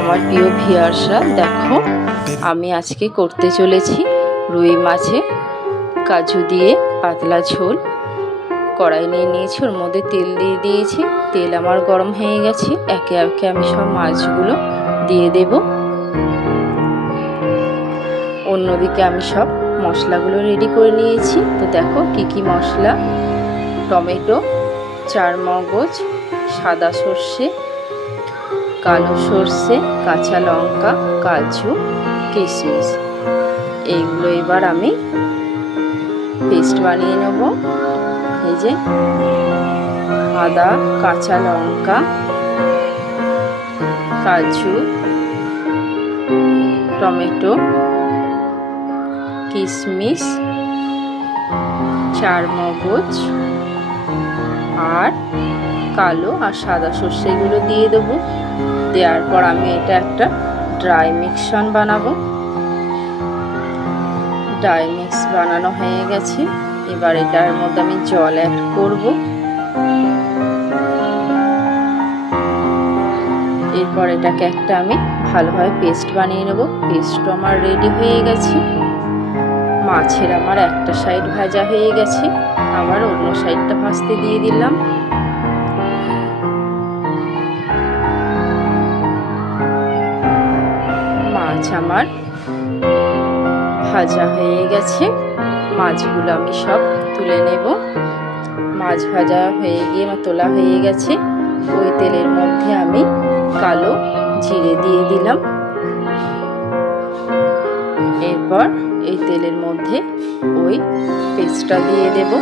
আমার প্রিয় ভিয়ার্সরা, দেখো, আমি আজকে করতে চলেছি রুই মাছে কাজু দিয়ে পাতলা ঝোল। কড়াই নিয়ে নিয়েছি, ওর মধ্যে তেল দিয়ে দিয়েছি। তেল আমার গরম হয়ে গেছে, একে একে আমি সব মাছগুলো দিয়ে দেব। অন্যদিকে আমি সব মশলাগুলো রেডি করে নিয়েছি। তো দেখো কি কি মশলা, টমেটো চার মগজ সাদা সর্ষে কালো সর্ষে, কাঁচা লঙ্কা, কাজু কিশমিশ এইগুলো এবার আমি পেস্ট বানিয়ে নেব। এই যে আদা, কাঁচা লঙ্কা, কাজু, টমেটো কিশমিশ চার মগজ আর কালো আর সাদা সর্ষেগুলো দিয়ে দেবো। দেওয়ার পর আমি এটা একটা ড্রাই মিক্সন বানাবো। ড্রাই মিক্স বানানো হয়ে গেছে। এবার এটার মধ্যে আমি জল অ্যাড করব। এরপর এটাকে একটা আমি ভালোভাবে পেস্ট বানিয়ে নেব। পেস্টও আমার রেডি হয়ে গেছে। মাছের আমার একটা সাইড ভাজা হয়ে গেছে। আবার অন্য সাইডটা ভাজতে দিয়ে দিলাম। আমার। ভাজা হয়ে গেছে। মাছগুলো আমি সব তুলে নেব। মাছ ভাজা হয়ে গিয়ে তোলা হয়ে গেছে। ওই তেলের মধ্যে আমি কালো জিরে দিয়ে দিলাম। এরপর এই তেলের মধ্যে ওই পেস্টটা দিয়ে দেব।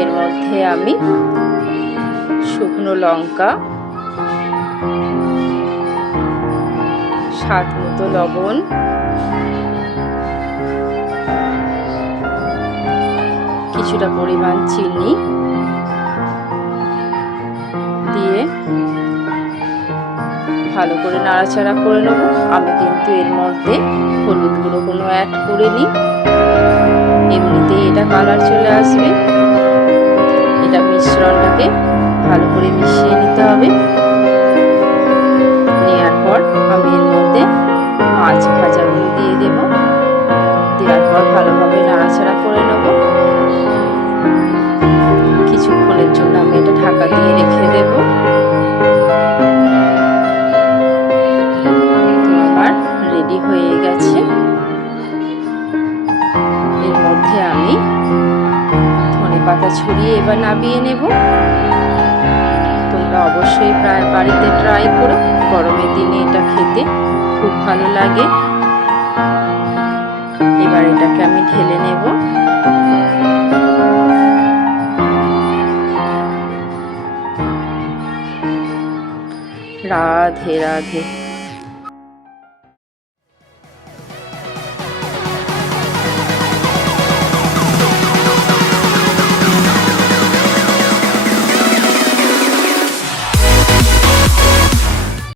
এর মধ্যে আমি শুকনো লঙ্কা, স্বাদ মতো লবণ, কিছুটা পরিমাণ চিনি দিয়ে ভালো করে নাড়াচাড়া করে নেব। আমি কিন্তু এর মধ্যে হলুদ গুঁড়ো কোনো অ্যাড করিনি এমনিতেই এটা কালার চলে আসবে। এটা মিশ্রণটাকে ভালো করে মিশিয়ে নিতে হবে। নেওয়ার পর আমি এর মধ্যে মাছ ভাজাগুলো দিয়ে দেব। দেওয়ার পর ভালোভাবে নাড়াচাড়া করে নেব। কিছুক্ষণের জন্য আমি এটা ঢাকা দিয়ে রেখে দেব। রেডি হয়ে গেছে। পাতা ছড়িয়ে এবার নামিয়ে নেব। তোমরা অবশ্যই প্রায় বাড়িতে ট্রাই করো। গরমের দিনে এটা খেতে খুব ভালো লাগে। এবার এটাকে আমি ঢেলে নেব। রাধে রাধে।